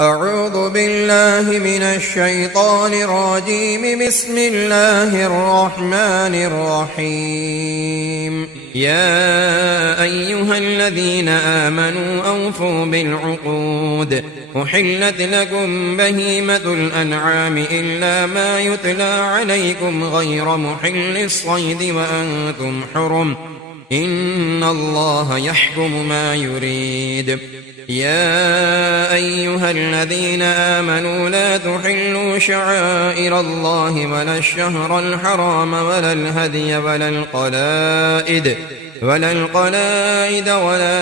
أعوذ بالله من الشيطان الرجيم. بسم الله الرحمن الرحيم. يا أيها الذين آمنوا أوفوا بالعقود. أحلت لكم بهيمة الأنعام إلا ما يتلى عليكم غير محل الصيد وأنتم حرم. إن الله يحكم ما يريد. يا أيها الذين آمنوا لا تحلوا شعائر الله ولا الشهر الحرام ولا الهدي ولا القلائد ولا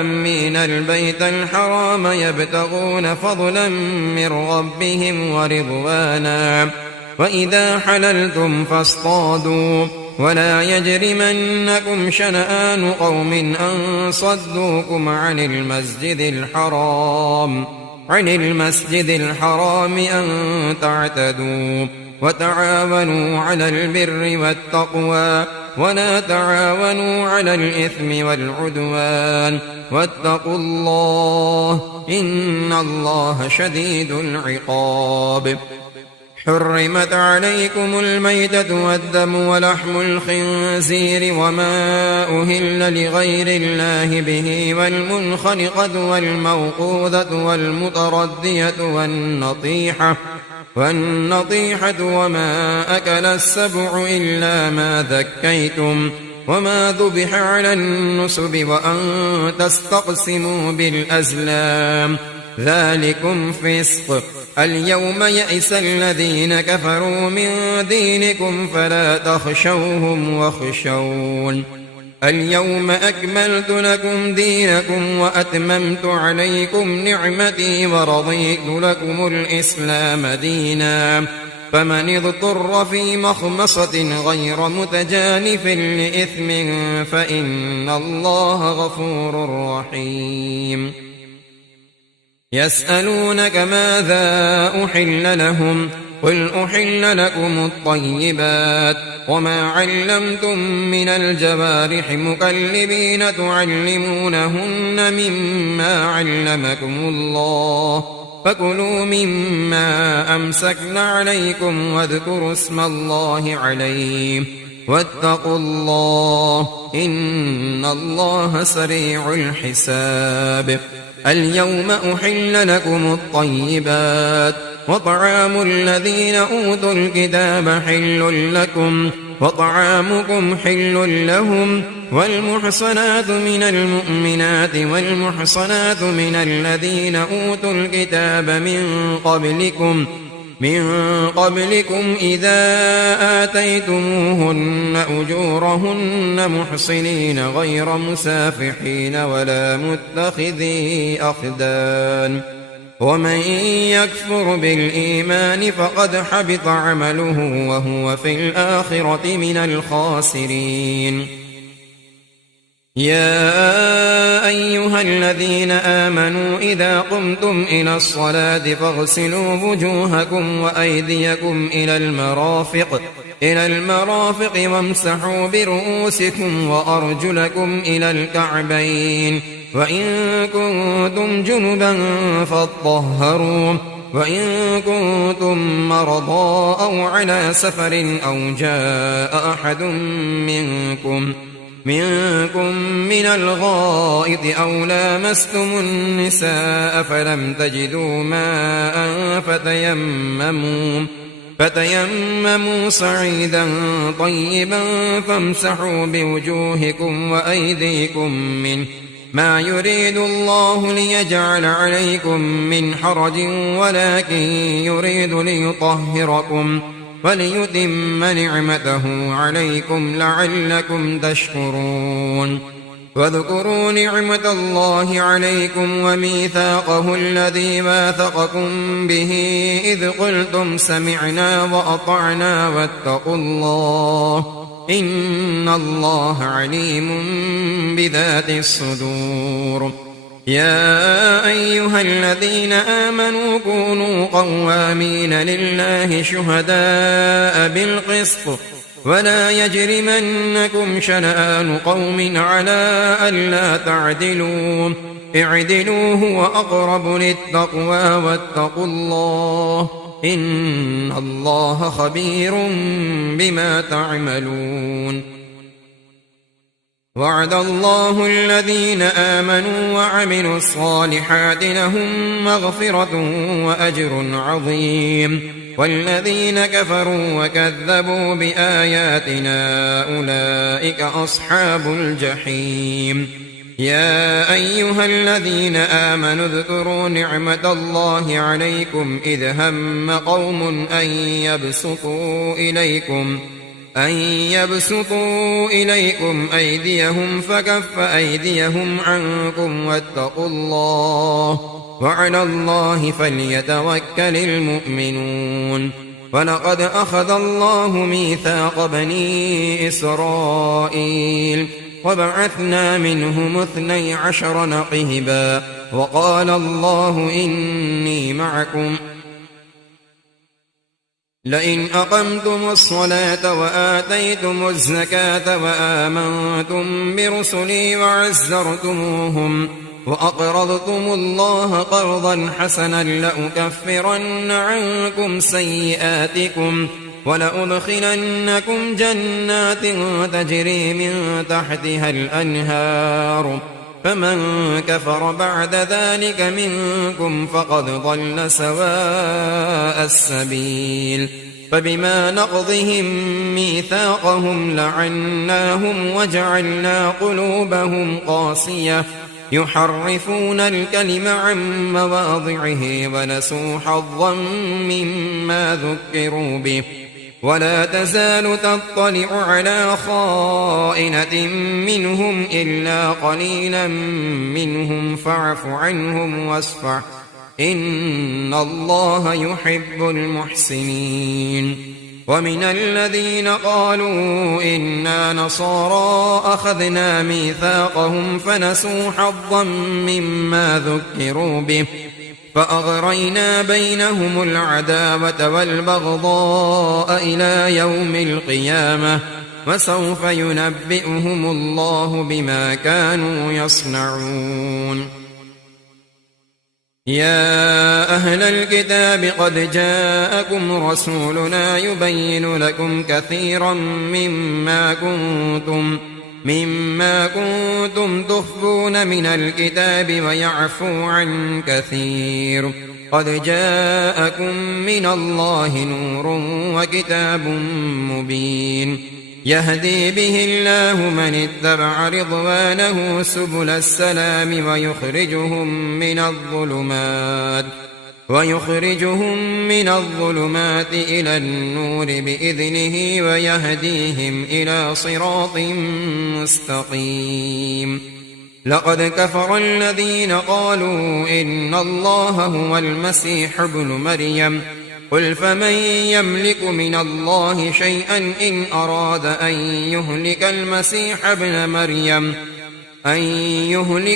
آمين البيت الحرام يبتغون فضلا من ربهم ورضوانا. وإذا حللتم فاصطادوا ولا يجرمنكم شنآن قوم أن صدوكم عن المسجد الحرام أن تعتدوا. وتعاونوا على البر والتقوى ولا تعاونوا على الإثم والعدوان واتقوا الله إن الله شديد العقاب. حرمت عليكم الميتة والدم ولحم الخنزير وما أهل لغير الله به والمنخنقة والموقوذة والمتردية والنطيحة وما أكل السبع إلا ما ذكيتم وما ذبح على النسب وأن تستقسموا بالأزلام ذلكم فسق. اليوم يئس الذين كفروا من دينكم فلا تخشوهم واخشون. اليوم أكملت لكم دينكم وأتممت عليكم نعمتي ورضيت لكم الإسلام دينا. فمن اضطر في مخمصة غير متجانف لإثم فإن الله غفور رحيم. يسألونك ماذا أحل لهم قل أحل لكم الطيبات وما علمتم من الجوارح مكلبين تعلمونهن مما علمكم الله فكلوا مما أمسكن عليكم واذكروا اسم الله عليه واتقوا الله إن الله سريع الحساب. اليوم أحل لكم الطيبات وطعام الذين أوتوا الكتاب حل لكم وطعامكم حل لهم والمحصنات من المؤمنات والمحصنات من الذين أوتوا الكتاب من قبلكم إذا آتيتموهن أجورهن محصنين غير مسافحين ولا متخذي أخدان. ومن يكفر بالإيمان فقد حبط عمله وهو في الآخرة من الخاسرين. يا أيها الذين آمنوا إذا قمتم إلى الصلاة فاغسلوا وجوهكم وأيديكم إلى المرافق وامسحوا برؤوسكم وأرجلكم إلى الكعبين وإن كنتم جنبا فاطهروا وإن كنتم مرضى أو على سفر أو جاء أحد منكم من الغائط أو لامستم النساء فلم تجدوا ماء فتيمموا صعيدا طيبا فامسحوا بوجوهكم وأيديكم منه ما يريد الله ليجعل عليكم من حرج ولكن يريد ليطهركم وليتم نعمته عليكم لعلكم تشكرون. واذكروا نعمة الله عليكم وميثاقه الذي واثقكم به إذ قلتم سمعنا وأطعنا واتقوا الله إن الله عليم بذات الصدور. يا أيها الذين آمنوا كونوا قوامين لله شهداء بالقسط ولا يجرمنكم شنآن قوم على ألا تعدلوا اعدلوا هو أقرب للتقوى واتقوا الله إن الله خبير بما تعملون. وعد الله الذين آمنوا وعملوا الصالحات لهم مغفرة وأجر عظيم، والذين كفروا وكذبوا بآياتنا أولئك أصحاب الجحيم. يا أيها الذين آمنوا اذكروا نعمة الله عليكم إذ هم قوم أن يبسطوا إليكم أيديهم فكف أيديهم عنكم واتقوا الله وعلى الله فليتوكل المؤمنون. ولقد أخذ الله ميثاق بني إسرائيل وبعثنا منهم 12 نقيبا وقال الله إني معكم لئن أقمتم الصلاة وآتيتم الزكاة وآمنتم برسلي وعزرتموهم وأقرضتم الله قرضا حسنا لأكفرن عنكم سيئاتكم ولأدخلنكم جنات تجري من تحتها الأنهار فمن كفر بعد ذلك منكم فقد ضل سواء السبيل. فبما نقضهم ميثاقهم لعناهم وجعلنا قلوبهم قاسية يحرفون الكلم عن مواضعه ونسوا حظا مما ذكروا به ولا تزال تطلع على خائنة منهم إلا قليلا منهم فاعف عنهم واصفح إن الله يحب المحسنين. ومن الذين قالوا إنا نصارى أخذنا ميثاقهم فنسوا حظا مما ذكروا به فأغرينا بينهم العداوة والبغضاء إلى يوم القيامة وسوف ينبئهم الله بما كانوا يصنعون. يا أهل الكتاب قد جاءكم رسولنا يبين لكم كثيرا مما كنتم تخفون من الكتاب ويعفو عن كثير قد جاءكم من الله نور وكتاب مبين يهدي به الله من اتبع رضوانه سبل السلام ويخرجهم من الظلمات إلى النور بإذنه ويهديهم إلى صراط مستقيم. لقد كفر الذين قالوا إن الله هو المسيح ابن مريم قل فمن يملك من الله شيئا إن أراد أن يهلك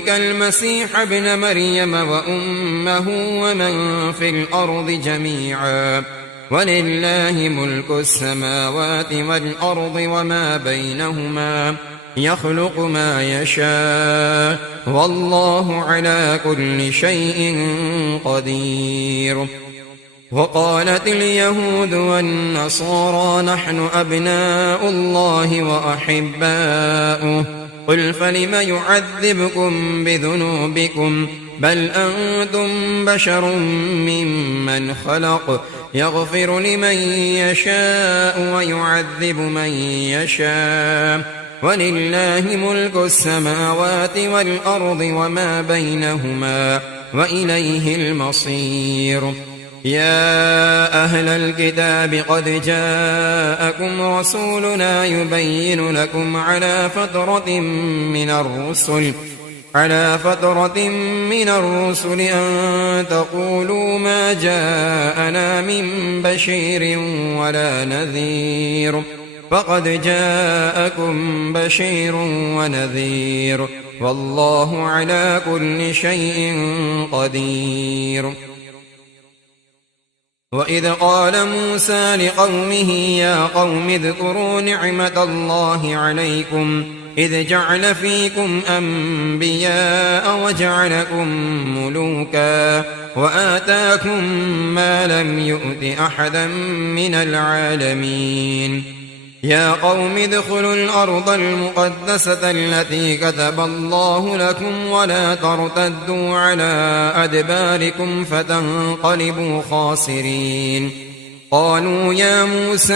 المسيح ابن مريم وأمه ومن في الأرض جميعا ولله ملك السماوات والأرض وما بينهما يخلق ما يشاء والله على كل شيء قدير. وقالت اليهود والنصارى نحن أبناء الله وأحباؤه قل فلم يعذبكم بذنوبكم بل أنتم بشر ممن خلق يغفر لمن يشاء ويعذب من يشاء ولله ملك السماوات والأرض وما بينهما وإليه المصير. يا أهل الكتاب قد جاءكم رسولنا يبين لكم على فترة من الرسل أن تقولوا ما جاءنا من بشير ولا نذير فقد جاءكم بشير ونذير والله على كل شيء قدير. وإذ قال موسى لقومه يا قوم اذكروا نعمة الله عليكم إذ جعل فيكم أنبياء وجعلكم ملوكا وآتاكم ما لم يؤت أحدا من العالمين يا قوم ادخلوا الأرض المقدسة التي كتب الله لكم ولا ترتدوا على أدباركم فتنقلبوا خاسرين قالوا يا موسى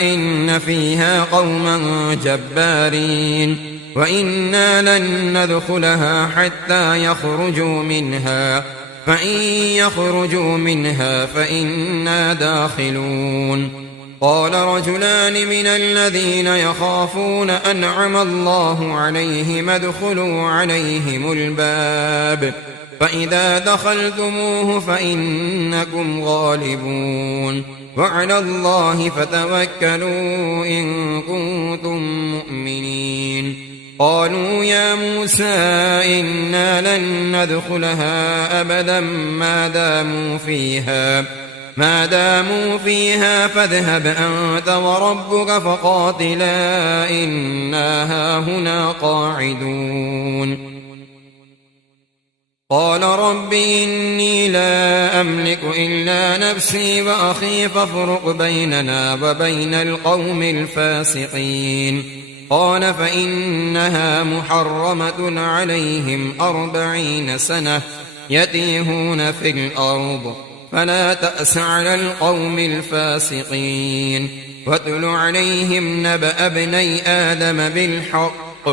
إن فيها قوما جبارين وإنا لن ندخلها حتى يخرجوا منها فإن يخرجوا منها فإنا داخلون قال رجلان من الذين يخافون أنعم الله عليهم ادخلوا عليهم الباب فإذا دخلتموه فإنكم غالبون وعلى الله فتوكلوا إن كنتم مؤمنين قالوا يا موسى إنا لن ندخلها أبدا ما داموا فيها فاذهب أنت وربك فقاتلا إنا هاهنا قاعدون قال رب إني لا أملك إلا نفسي وأخي فافرق بيننا وبين القوم الفاسقين قال فإنها محرمة عليهم 40 سنة يتيهون في الأرض فلا تأس على القوم الفاسقين واتل عليهم نبأ ابني آدم بالحق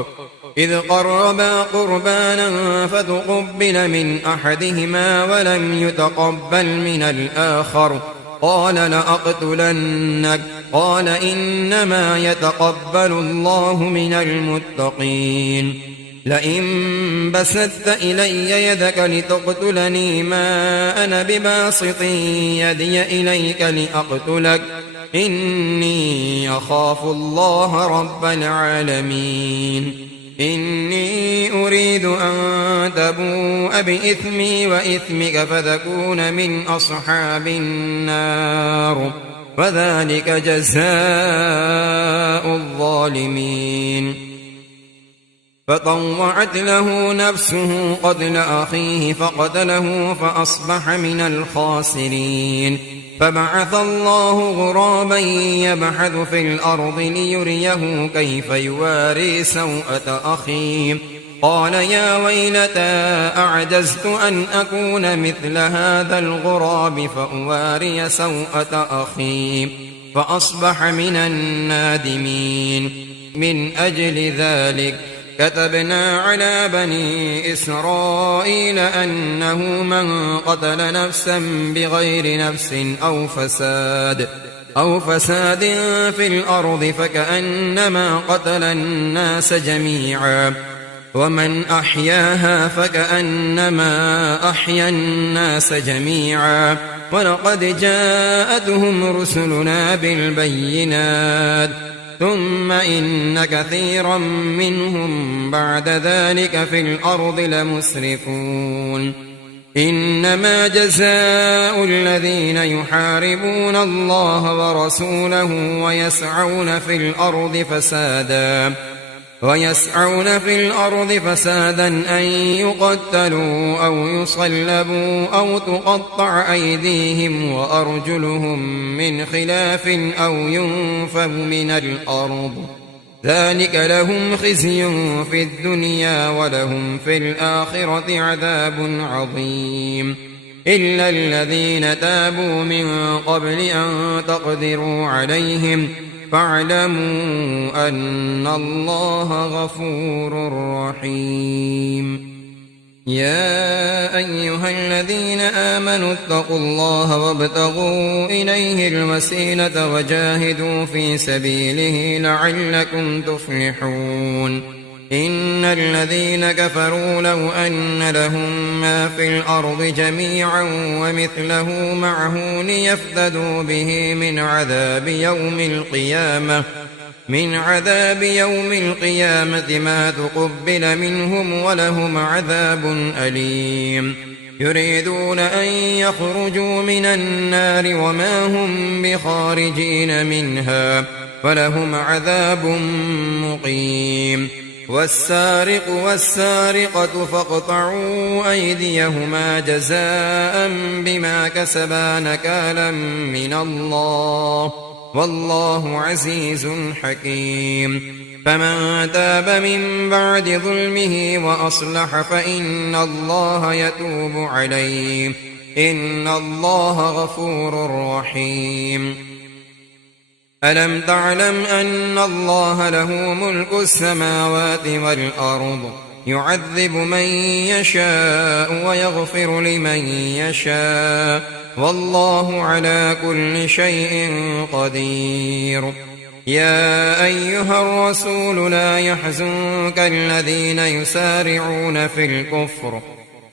إذ قربا قربانا فتقبل من أحدهما ولم يتقبل من الآخر قال لأقتلنك قال إنما يتقبل الله من المتقين لئن بسطت إلي يدك لتقتلني ما أنا بباسط يدي إليك لأقتلك إني أخاف الله رب العالمين إني أريد أن تبوء بإثمي وإثمك فتكون من أصحاب النار وذلك جزاء الظالمين فطوعت له نفسه قتل أخيه فقتله فأصبح من الخاسرين فبعث الله غرابا يبحث في الأرض ليريه كيف يواري سوءة أخيه قال يا ويلتى أعجزت أن أكون مثل هذا الغراب فأواري سوءة أخي فأصبح من النادمين من أجل ذلك كتبنا على بني إسرائيل أنه من قتل نفسا بغير نفس أو فساد في الأرض فكأنما قتل الناس جميعا ومن أحياها فكأنما أحيا الناس جميعا ولقد جاءتهم رسلنا بالبينات ثم إن كثيرا منهم بعد ذلك في الأرض لمسرفون إنما جزاء الذين يحاربون الله ورسوله ويسعون في الأرض فسادا أن يقتلوا أو يصلبوا أو تقطع أيديهم وأرجلهم من خلاف أو ينفوا من الأرض ذلك لهم خزي في الدنيا ولهم في الآخرة عذاب عظيم إلا الذين تابوا من قبل أن تقدروا عليهم فاعلموا أن الله غفور رحيم يا أيها الذين آمنوا اتقوا الله وابتغوا إليه الوسيلة وجاهدوا في سبيله لعلكم تفلحون إن الذين كفروا لو أن لهم ما في الأرض جميعا ومثله معه ليفتدوا به من عذاب يوم القيامة ما تقبل منهم ولهم عذاب أليم يريدون أن يخرجوا من النار وما هم بخارجين منها ولهم عذاب مقيم والسارق والسارقة فاقطعوا أيديهما جزاء بما كسبا نكالا من الله والله عزيز حكيم فمن تاب من بعد ظلمه وأصلح فإن الله يتوب عليه إن الله غفور رحيم ألم تعلم أن الله له ملك السماوات والأرض يعذب من يشاء ويغفر لمن يشاء والله على كل شيء قدير يا أيها الرسول لا يحزنك الذين يسارعون في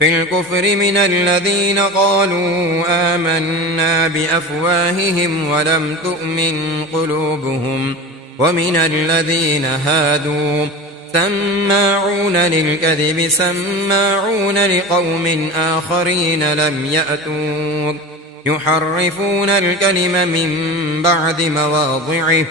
الكفر من الذين قالوا آمنا بأفواههم ولم تؤمن قلوبهم ومن الذين هادوا سماعون للكذب سماعون لقوم آخرين لم يأتوك يحرفون الكلم من بعد مواضعه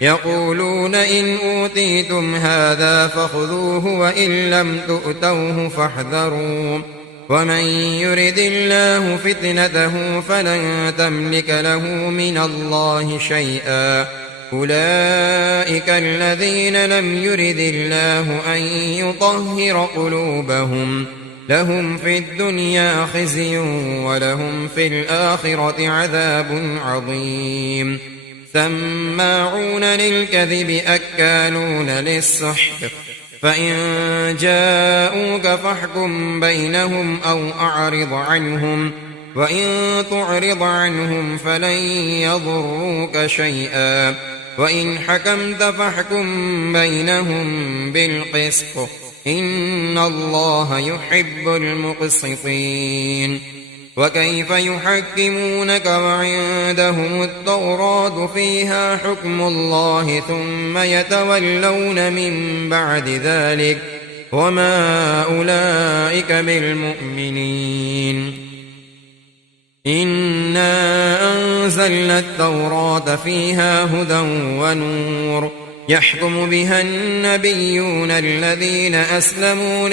يقولون إن أوتيتم هذا فخذوه وإن لم تؤتوه فاحذروا ومن يرد الله فتنته فلن تملك له من الله شيئا أولئك الذين لم يرد الله أن يطهر قلوبهم لهم في الدنيا خزي ولهم في الآخرة عذاب عظيم سماعون للكذب أكالون للسحت فإن جاءوك فاحكم بينهم أو أعرض عنهم وإن تعرض عنهم فلن يضروك شيئا وإن حكمت فاحكم بينهم بالقسط إن الله يحب المقسطين وكيف يحكمونك وعندهم التوراة فيها حكم الله ثم يتولون من بعد ذلك وما أولئك بالمؤمنين إنا أنزلنا التوراة فيها هدى ونور يحكم بها النبيون الذين أسلموا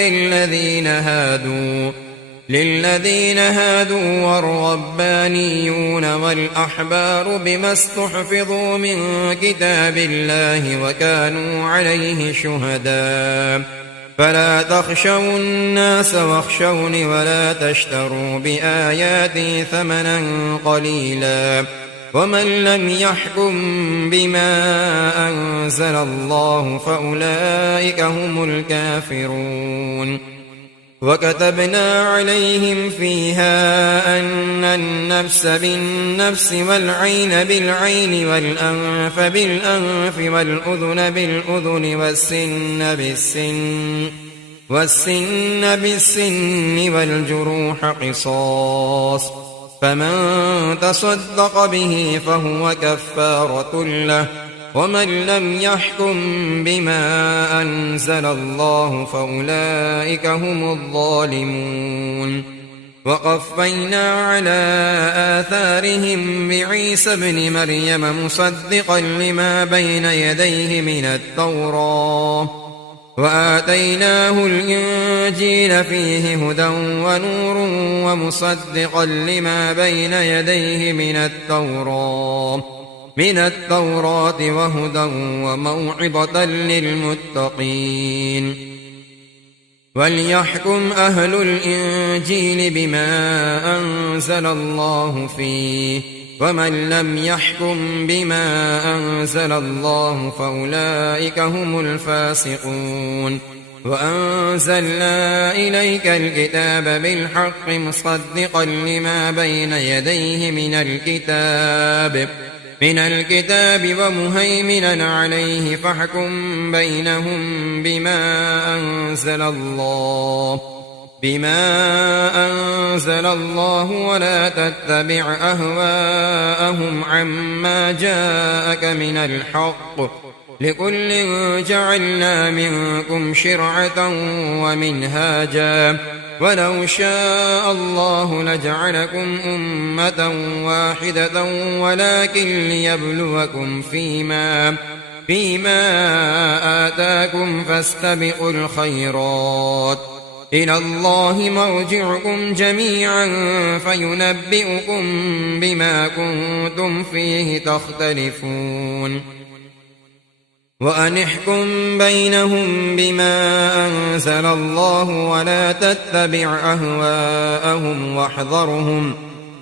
للذين هادوا والربانيون والأحبار بما استحفظوا من كتاب الله وكانوا عليه شهداء فلا تخشوا الناس واخشوني ولا تشتروا بآياتي ثمنا قليلا ومن لم يحكم بما أنزل الله فأولئك هم الكافرون وكتبنا عليهم فيها أن النفس بالنفس والعين بالعين والأنف بالأنف والأذن بالأذن والسن بالسن والجروح قصاص فمن تصدق به فهو كفارة له ومن لم يحكم بما أنزل الله فأولئك هم الظالمون وقفينا على آثارهم بعيسى ابن مريم مصدقا لما بين يديه من التوراة وآتيناه الإنجيل فيه هدى ونور ومصدقا لما بين يديه من التوراة وهدى وموعظة للمتقين وليحكم أهل الإنجيل بما أنزل الله فيه ومن لم يحكم بما أنزل الله فأولئك هم الفاسقون وأنزلنا إليك الكتاب بالحق مصدقا لما بين يديه من الكتاب ومهيمنا عليه فاحكم بينهم بما أنزل الله ولا تتبع أهواءهم عما جاءك من الحق لكل جعلنا منكم شرعة ومنهاجا ولو شاء الله لجعلكم أمة واحدة ولكن فيما آتاكم فاستبقوا الخيرات إلى الله مرجعكم جميعا فينبئكم بما كنتم فيه تختلفون وأن احكم بينهم بما أنزل الله ولا تتبع أهواءهم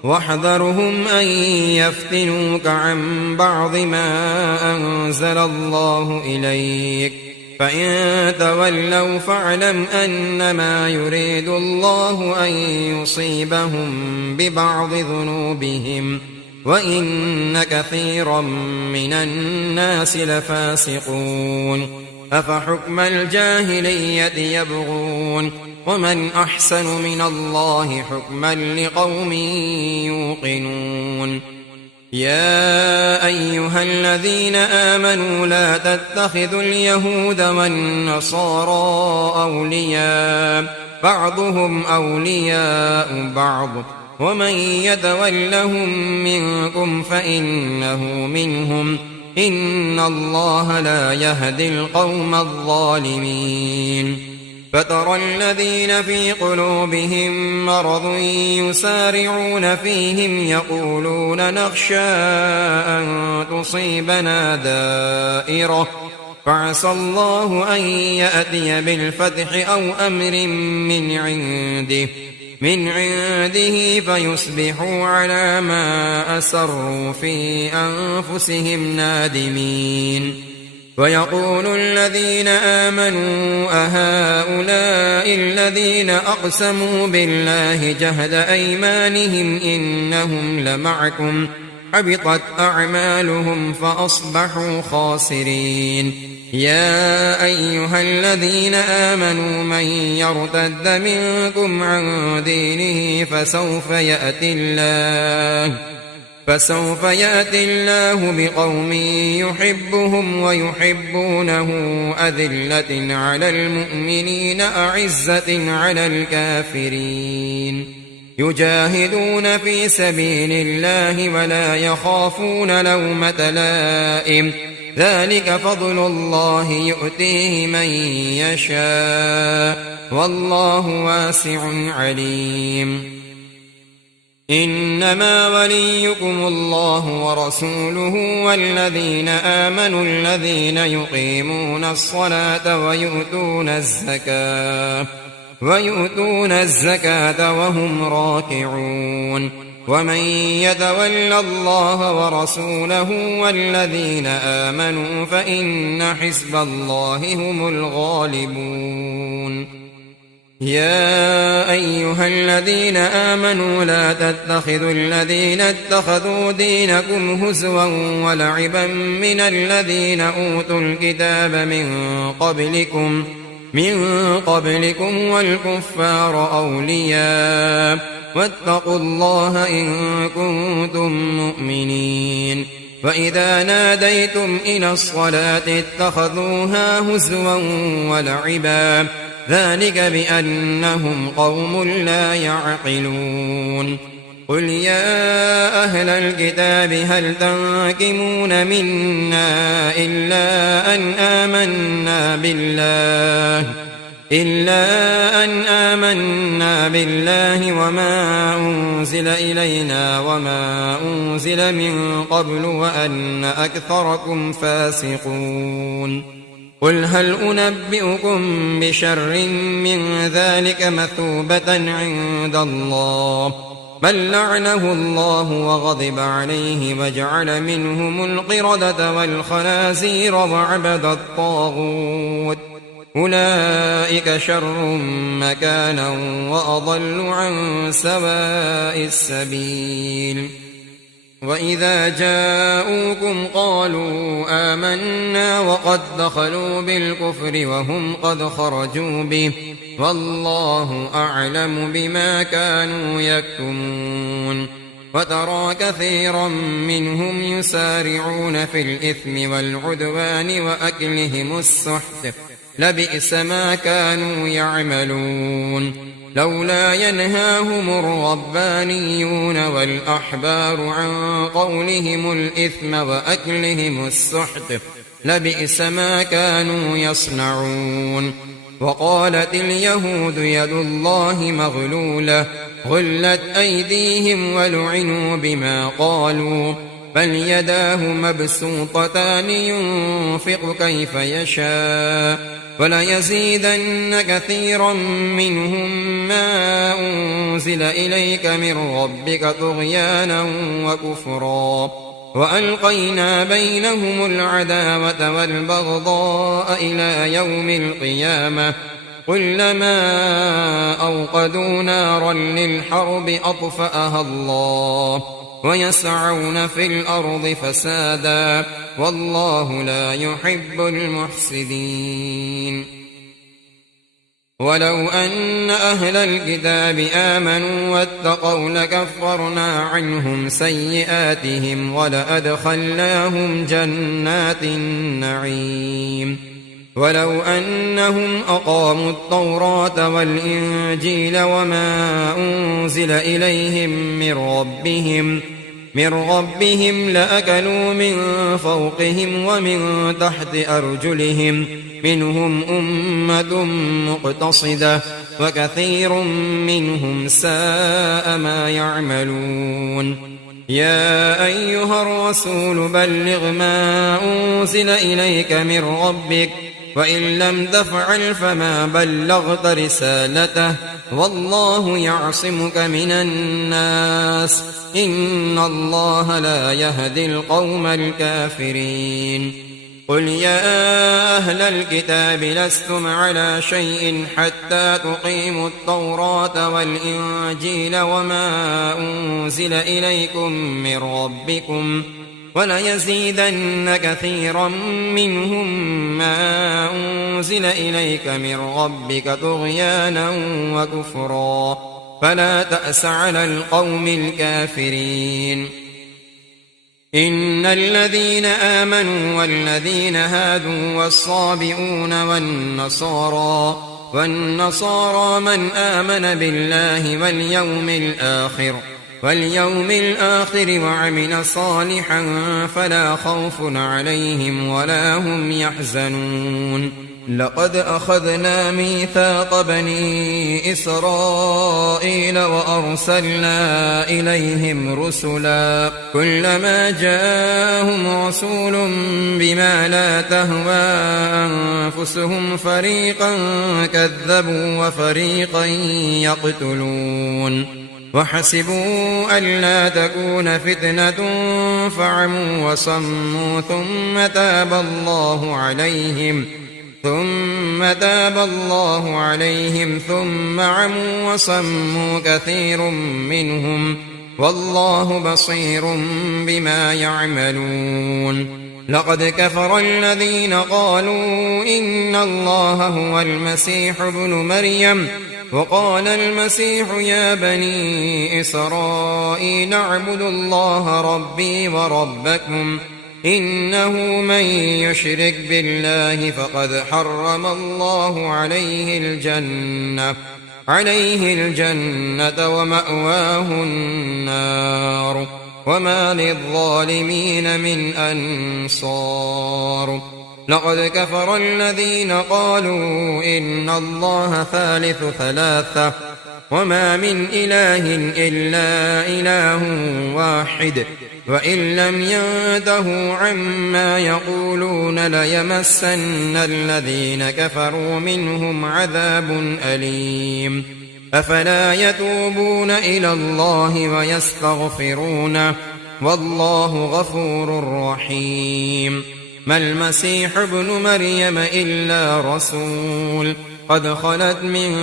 واحذرهم أن يفتنوك عن بعض ما أنزل الله إليك فإن تولوا فاعلم أنما يريد الله أن يصيبهم ببعض ذنوبهم وإن كثيرا من الناس لفاسقون أفحكم الجاهلية يبغون ومن أحسن من الله حكما لقوم يوقنون يا أيها الذين آمنوا لا تتخذوا اليهود والنصارى أولياء بعضهم أولياء بعض ومن يتولهم منكم فإنه منهم إن الله لا يهدي القوم الظالمين فترى الذين في قلوبهم مرض يسارعون فيهم يقولون نخشى أن تصيبنا دائرة فعسى الله أن يأتي بالفتح أو أمر من عنده فيصبحوا على ما أسروا في أنفسهم نادمين ويقول الذين آمنوا أهؤلاء الذين أقسموا بالله جهد أيمانهم إنهم لمعكم حبطت أعمالهم فأصبحوا خاسرين يا أيها الذين آمنوا من يرتد منكم عن دينه فسوف يأتي الله بقوم يحبهم ويحبونه أذلة على المؤمنين أعزة على الكافرين يجاهدون في سبيل الله ولا يخافون لومة لائم ذلك فضل الله يؤتيه من يشاء والله واسع عليم إنما وليكم الله ورسوله والذين آمنوا الذين يقيمون الصلاة ويؤتون الزكاة وهم راكعون ومن يتول الله ورسوله والذين آمنوا فإن حزب الله هم الغالبون يا أيها الذين آمنوا لا تتخذوا الذين اتخذوا دينكم هزوا ولعبا من الذين أوتوا الكتاب من قبلكم والكفار أولياء واتقوا الله إن كنتم مؤمنين وإذا ناديتم إلى الصلاة اتخذوها هزوا ولعبا ذلك بأنهم قوم لا يعقلون قل يا أهل الكتاب هل تنقمون منا إلا أن آمنا بالله وما أنزل إلينا وما أنزل من قبل وأن أكثركم فاسقون قل هل أنبئكم بشر من ذلك مثوبة عند الله بل لعنه الله وغضب عليه وجعل منهم القردة والخنازير وعبد الطاغوت أولئك شر مكانا وأضل عن سواء السبيل وإذا جاءوكم قالوا آمنا وقد دخلوا بالكفر وهم قد خرجوا به والله أعلم بما كانوا يكتمون وترى كثيرا منهم يسارعون في الإثم والعدوان وأكلهم السحت لبئس ما كانوا يعملون لولا ينهاهم الربانيون والأحبار عن قولهم الإثم وأكلهم السحت لبئس ما كانوا يصنعون. وقالت اليهود يد الله مغلولة غلت أيديهم ولعنوا بما قالوا بل يداه مبسوطتان ينفق كيف يشاء وليزيدن كثيرا منهم ما أنزل إليك من ربك طغيانا وكفرا وألقينا بينهم العداوة والبغضاء إلى يوم القيامة كلما أوقدوا نارا للحرب أطفأها الله ويسعون في الأرض فسادا والله لا يحب المفسدين. ولو أن أهل الكتاب آمنوا واتقوا لكفرنا عنهم سيئاتهم ولأدخلناهم جنات النعيم. ولو أنهم أقاموا التوراة والإنجيل وما أنزل إليهم من ربهم لأكلوا من فوقهم ومن تحت أرجلهم منهم أمة مقتصدة وكثير منهم ساء ما يعملون. يا أيها الرسول بلغ ما أنزل إليك من ربك وإن لم تفعل فما بلغت رسالته والله يعصمك من الناس إن الله لا يهدي القوم الكافرين. قل يا أهل الكتاب لستم على شيء حتى تقيموا التوراة والإنجيل وما أنزل إليكم من ربكم وليزيدن كثيرا منهم ما أنزل إليك من ربك طغيانا وكفرا فلا تأس على القوم الكافرين. إن الذين آمنوا والذين هادوا والصابئون والنصارى من آمن بالله واليوم الآخر وعمل صالحا فلا خوف عليهم ولا هم يحزنون. لقد أخذنا ميثاق بني إسرائيل وأرسلنا إليهم رسلا كلما جاءهم رسول بما لا تهوى أنفسهم فريقا كذبوا وفريقا يقتلون. وحسبوا ألا تكون فتنة فعموا وصموا ثم تاب الله عليهم ثم عموا وصموا كثير منهم والله بصير بما يعملون. لقد كفر الذين قالوا إن الله هو المسيح ابن مريم وقال المسيح يا بني إسرائيل اعبدوا الله ربي وربكم إنه من يشرك بالله فقد حرم الله عليه الجنة ومأواه النار وما للظالمين من أنصار. لقد كفر الذين قالوا إن الله ثالث ثلاثة وما من إله إلا إله واحد وإن لم ينتهوا عما يقولون ليمسن الذين كفروا منهم عذاب أليم. أفلا يتوبون إلى الله ويستغفرونه والله غفور رحيم. ما المسيح ابن مريم إلا رسول قد خلت من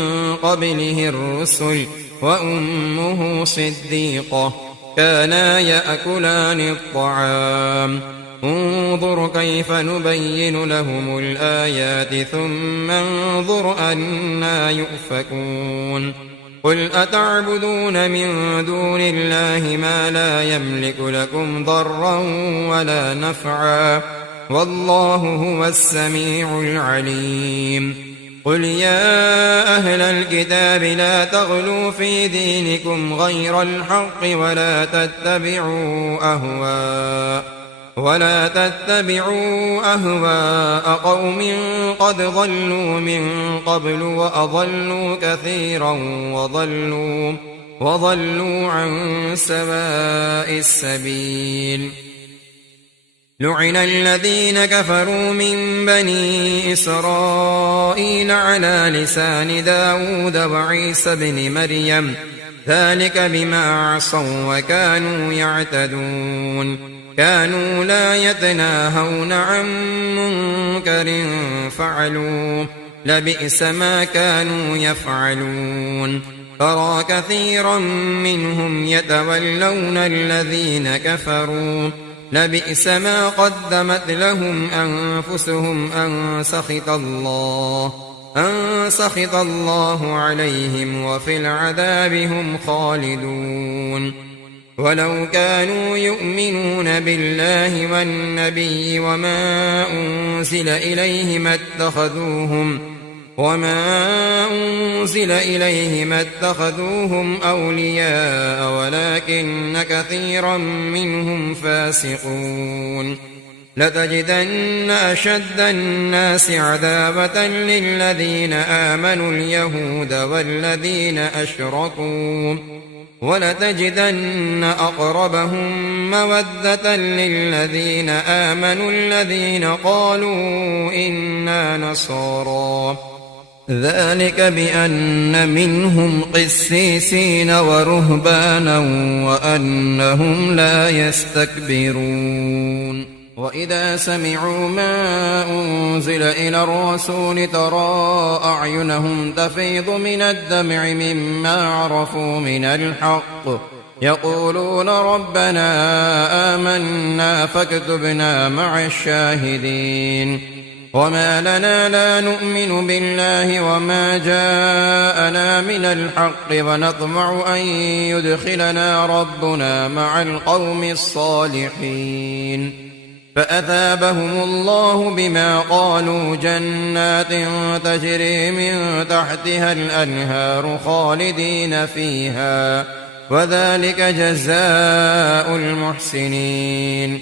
قبله الرسل وأمه صديقة كانا يأكلان الطعام انظر كيف نبين لهم الآيات ثم انظر أنا يؤفكون. قل أتعبدون من دون الله ما لا يملك لكم ضرا ولا نفعا والله هو السميع العليم. قل يا أهل الكتاب لا تغلوا في دينكم غير الحق ولا تتبعوا أهواء قوم قد ضلوا من قبل وأضلوا كثيرا وضلوا عن سواء السبيل. لعن الذين كفروا من بني إسرائيل على لسان داود وعيسى بن مريم ذلك بما عصوا وكانوا يعتدون. كانوا لا يتناهون عن منكر فعلوه لبئس ما كانوا يفعلون. ترى كثيرا منهم يتولون الذين كفروا لبئس ما قدمت لهم أنفسهم أن سخط الله عليهم وفي العذاب هم خالدون. ولو كانوا يؤمنون بالله والنبي وما أنزل إليه ما اتخذوهم أولياء ولكن كثيرا منهم فاسقون. لتجدن أشد الناس عذابة للذين آمنوا اليهود والذين أشركوا ولتجدن أقربهم مودة للذين آمنوا الذين قالوا إنا نصارى ذلك بأن منهم قسيسين ورهبانا وأنهم لا يستكبرون. وإذا سمعوا ما أنزل إلى الرسول ترى أعينهم تفيض من الدمع مما عرفوا من الحق يقولون ربنا آمنا فاكتبنا مع الشاهدين. وما لنا لا نؤمن بالله وما جاءنا من الحق ونطمع أن يدخلنا ربنا مع القوم الصالحين. فأثابهم الله بما قالوا جنات تجري من تحتها الأنهار خالدين فيها وذلك جزاء المحسنين.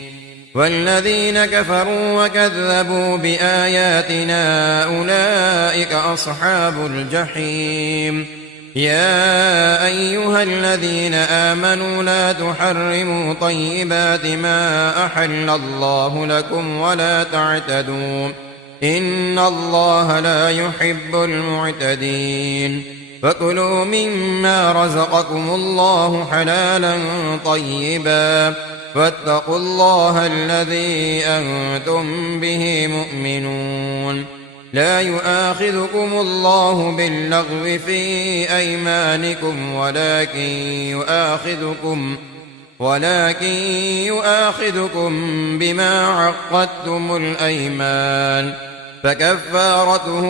والذين كفروا وكذبوا بآياتنا أولئك أصحاب الجحيم. يا أيها الذين آمنوا لا تحرموا طيبات ما أحل الله لكم ولا تعتدوا إن الله لا يحب المعتدين. فكلوا مما رزقكم الله حلالا طيبا واتقوا الله الذي أنتم به مؤمنون. لا يؤاخذكم الله باللغو في أيمانكم ولكن يؤاخذكم بما عقدتم الأيمان. فكفارته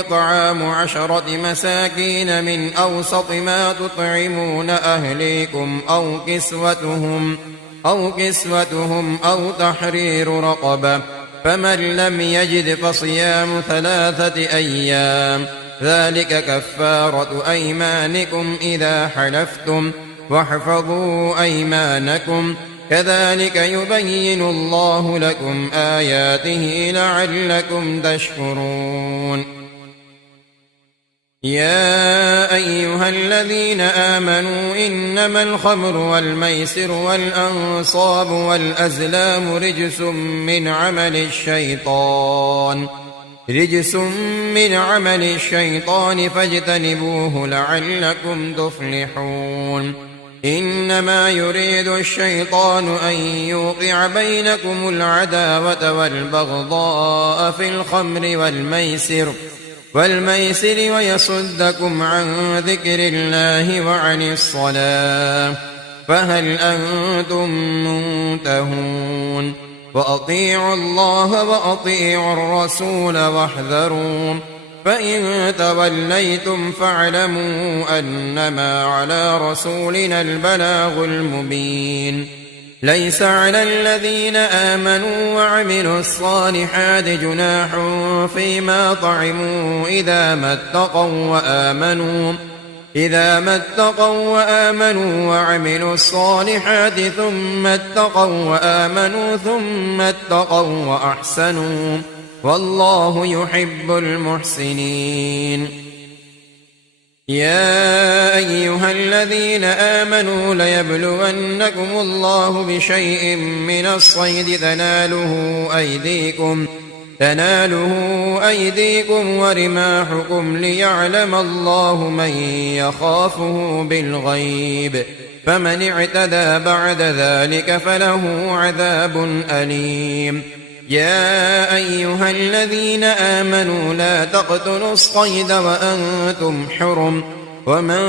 إطعام 10 مساكين من أوسط ما تطعمون أهليكم أو كسوتهم أو تحرير رقبة. فمن لم يجد فصيام 3 أيام ذلك كفارة أيمانكم إذا حلفتم واحفظوا أيمانكم كذلك يبين الله لكم آياته لعلكم تشكرون. يا أيها الذين آمنوا إنما الخمر والميسر والأنصاب والأزلام رجس من عمل الشيطان فاجتنبوه لعلكم تفلحون. إنما يريد الشيطان أن يوقع بينكم العداوة والبغضاء في الخمر والميسر ويصدكم عن ذكر الله وعن الصلاة فهل أنتم منتهون. وأطيعوا الله وأطيعوا الرسول واحذروا فإن توليتم فاعلموا أنما على رسولنا البلاغ المبين. ليس على الذين آمنوا وعملوا الصالحات جناح فيما طعموا إذا ما اتقوا وآمنوا إذا ما اتقوا وآمنوا وعملوا الصالحات ثم اتقوا وآمنوا ثم اتقوا وأحسنوا والله يحب المحسنين. يا أيها الذين آمنوا ليبلونكم الله بشيء من الصيد تناله أيديكم ورماحكم ليعلم الله من يخافه بالغيب فمن اعتدى بعد ذلك فله عذاب أليم. يا أيها الذين آمنوا لا تقتلوا الصيد وأنتم حرم ومن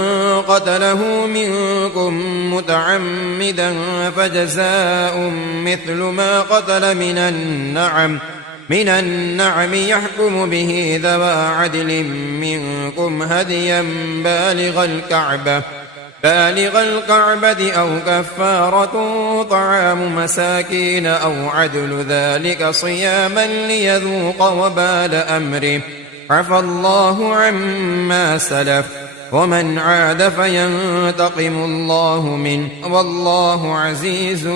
قتله منكم متعمدا فجزاء مثل ما قتل من النعم يحكم به ذوى عدل منكم هديا بالغ الكعبة أو كفارة طعام مساكين أو عدل ذلك صياما ليذوق وبال أمره عفى الله عما سلف ومن عاد فينتقم الله منه والله عزيز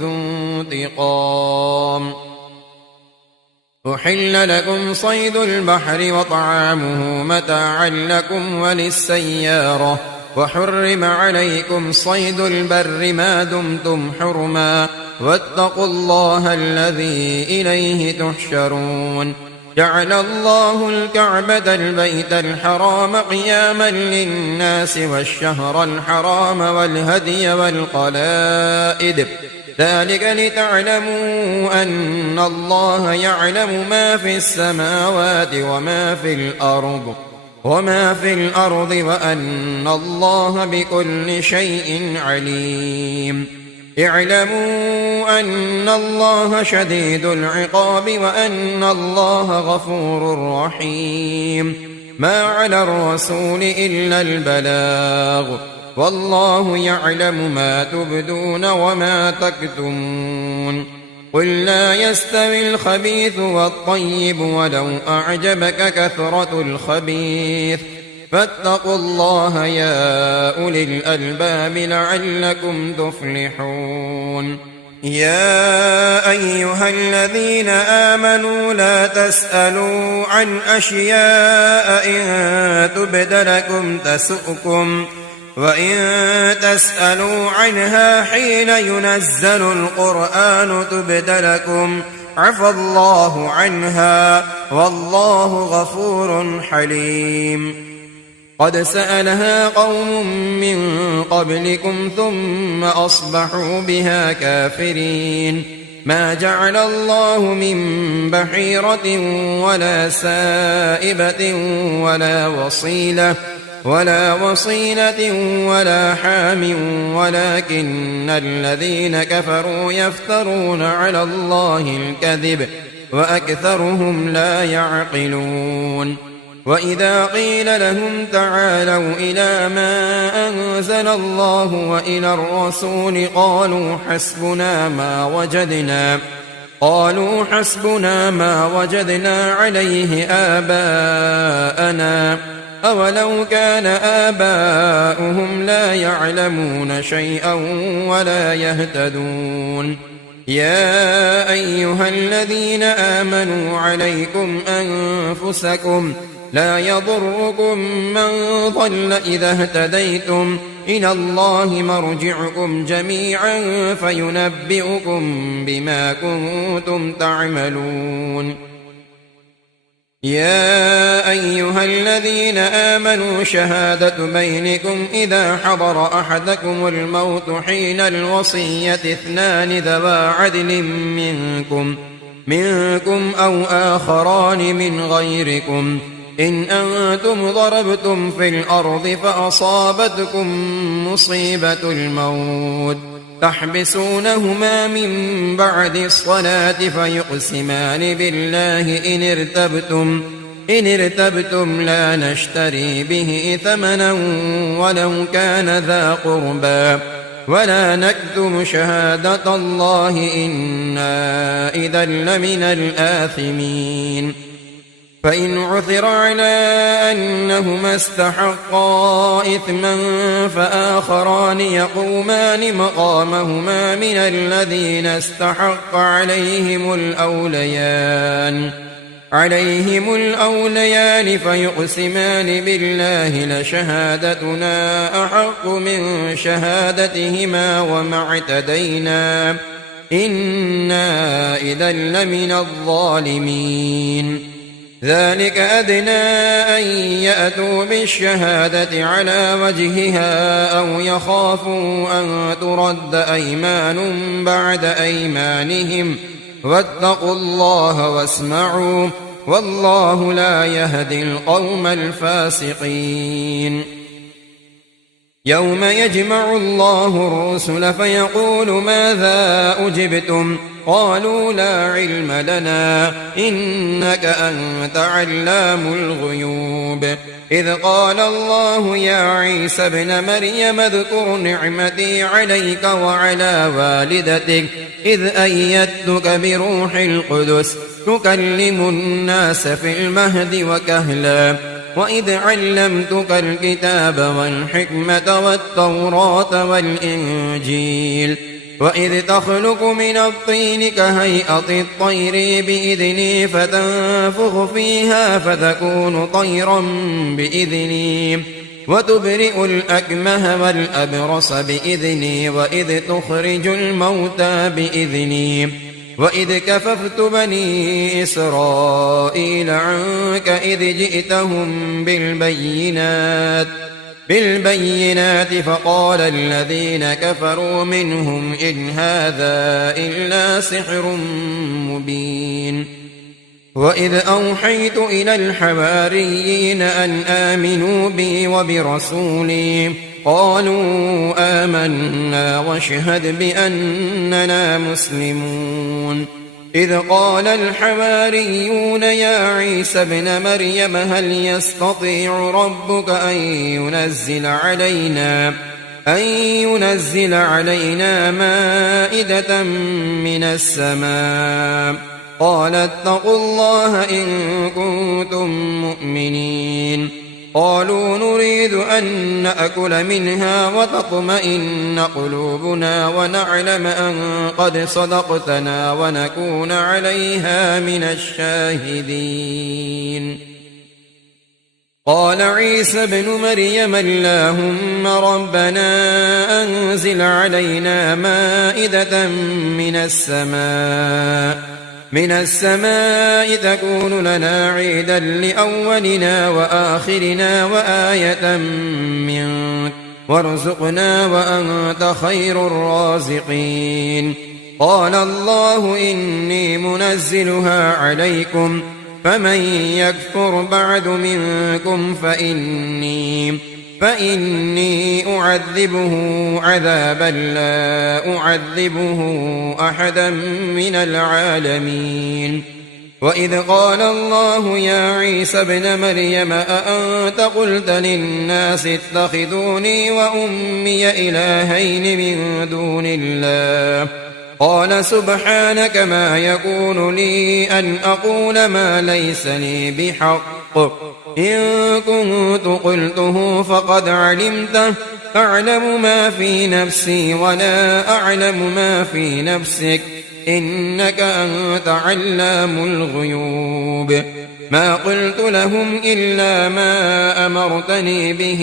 ذو انتقام. أحل لكم صيد البحر وطعامه متاعا لكم وللسيارة وحرم عليكم صيد البر ما دمتم حرما واتقوا الله الذي إليه تحشرون. جعل الله الكعبة البيت الحرام قياما للناس والشهر الحرام والهدي والقلائد ذلك لتعلموا أن الله يعلم ما في السماوات وما في الأرض وأن الله بكل شيء عليم. اعلموا أن الله شديد العقاب وأن الله غفور رحيم. ما على الرسول إلا البلاغ والله يعلم ما تبدون وما تكتمون. قل لا يستوي الخبيث والطيب ولو أعجبك كثرة الخبيث فاتقوا الله يا أولي الألباب لعلكم تفلحون. يا أيها الذين آمنوا لا تسألوا عن أشياء إن تبد لكم تسؤكم وإن تسألوا عنها حين ينزل القرآن تبد لكم عفى الله عنها والله غفور حليم. قد سألها قوم من قبلكم ثم أصبحوا بها كافرين. ما جعل الله من بحيرة ولا سائبة ولا وصيلة ولا حام ولكن الذين كفروا يفترون على الله الكذب وأكثرهم لا يعقلون. وإذا قيل لهم تعالوا إلى ما أنزل الله وإلى الرسول قالوا حسبنا ما وجدنا عليه آباءنا أولو كان آباؤهم لا يعلمون شيئا ولا يهتدون. يا أيها الذين آمنوا عليكم أنفسكم لا يضركم من ضل إذا اهتديتم إلى الله مرجعكم جميعا فينبئكم بما كنتم تعملون. يا أيها الذين آمنوا شهادة بينكم إذا حضر أحدكم الموت حين الوصية اثنان ذوى عدل منكم أو آخران من غيركم إن أنتم ضربتم في الأرض فأصابتكم مصيبة الموت تحبسونهما من بعد الصلاة فيقسمان بالله إن ارتبتم لا نشتري به ثمنا ولو كان ذا قربى ولا نكتم شهادة الله إنا إذا لمن الآثمين. فإن عثر على أنهما استحقا إثما فآخران يقومان مقامهما من الذين استحق عليهم الأوليان فيقسمان بالله لشهادتنا أحق من شهادتهما وما اعتدينا إنا إذا لمن الظالمين. ذلك أدنى أن يأتوا بالشهادة على وجهها أو يخافوا أن ترد أيمان بعد أيمانهم واتقوا الله واسمعوا والله لا يهدي القوم الفاسقين. يوم يجمع الله الرسل فيقول ماذا أجبتم قالوا لا علم لنا إنك أنت علام الغيوب. إذ قال الله يا عيسى ابن مريم اذكر نعمتي عليك وعلى والدتك إذ أيدتك بروح القدس تكلم الناس في المهد وكهلا وإذ علمتك الكتاب والحكمة والتوراة والإنجيل وإذ تخلق من الطين كهيئة الطير بإذني فتنفخ فيها فتكون طيرا بإذني وتبرئ الأكمه والأبرص بإذني وإذ تخرج الموتى بإذني وإذ كففت بني إسرائيل عنك إذ جئتهم بالبينات فقال الذين كفروا منهم إن هذا إلا سحر مبين. وإذ أوحيت إلى الحواريين أن آمنوا بي وبرسولي قالوا آمنا واشهد بأننا مسلمون. إذ قال الحواريون يا عيسى ابن مريم هل يستطيع ربك أن ينزل علينا مائدة من السماء قال اتقوا الله إن كنتم مؤمنين. قالوا نريد أن نأكل منها وتطمئن قلوبنا ونعلم أن قد صدقتنا ونكون عليها من الشاهدين. قال عيسى ابن مريم اللهم ربنا أنزل علينا مائدة من السماء تكون لنا عيدا لأولنا وآخرنا وآية منك وارزقنا وأنت خير الرازقين. قال الله إني منزلها عليكم فمن يكفر بعد منكم فإني أعذبه عذابا لا أعذبه أحدا من العالمين. وإذ قال الله يا عيسى ابن مريم أأنت قلت للناس اتخذوني وأمي إلهين من دون الله قال سبحانك ما يكون لي أن أقول ما ليس لي بحق إن كنت قلته فقد علمته أعلم ما في نفسي ولا أعلم ما في نفسك إنك أنت علام الغيوب. ما قلت لهم إلا ما أمرتني به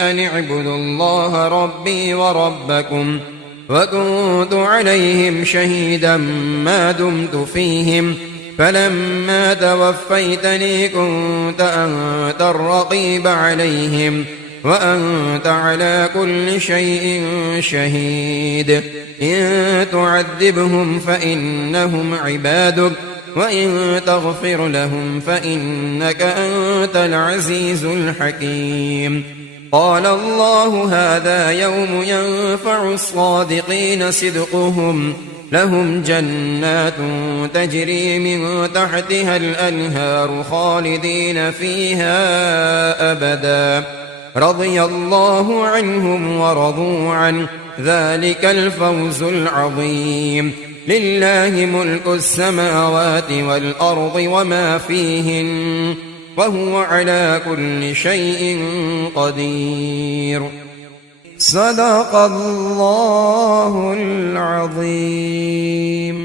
أن اعبدوا الله ربي وربكم وكنت عليهم شهيدا ما دمت فيهم فلما توفيتني كنت أنت الرقيب عليهم وأنت على كل شيء شهيد. إن تعذبهم فإنهم عبادك وإن تغفر لهم فإنك أنت العزيز الحكيم. قال الله هذا يوم ينفع الصادقين صدقهم لهم جنات تجري من تحتها الأنهار خالدين فيها أبدا رضي الله عنهم ورضوا عنه ذلك الفوز العظيم. لله ملك السماوات والأرض وما فيهن وهو على كل شيء قدير. صدق الله العظيم.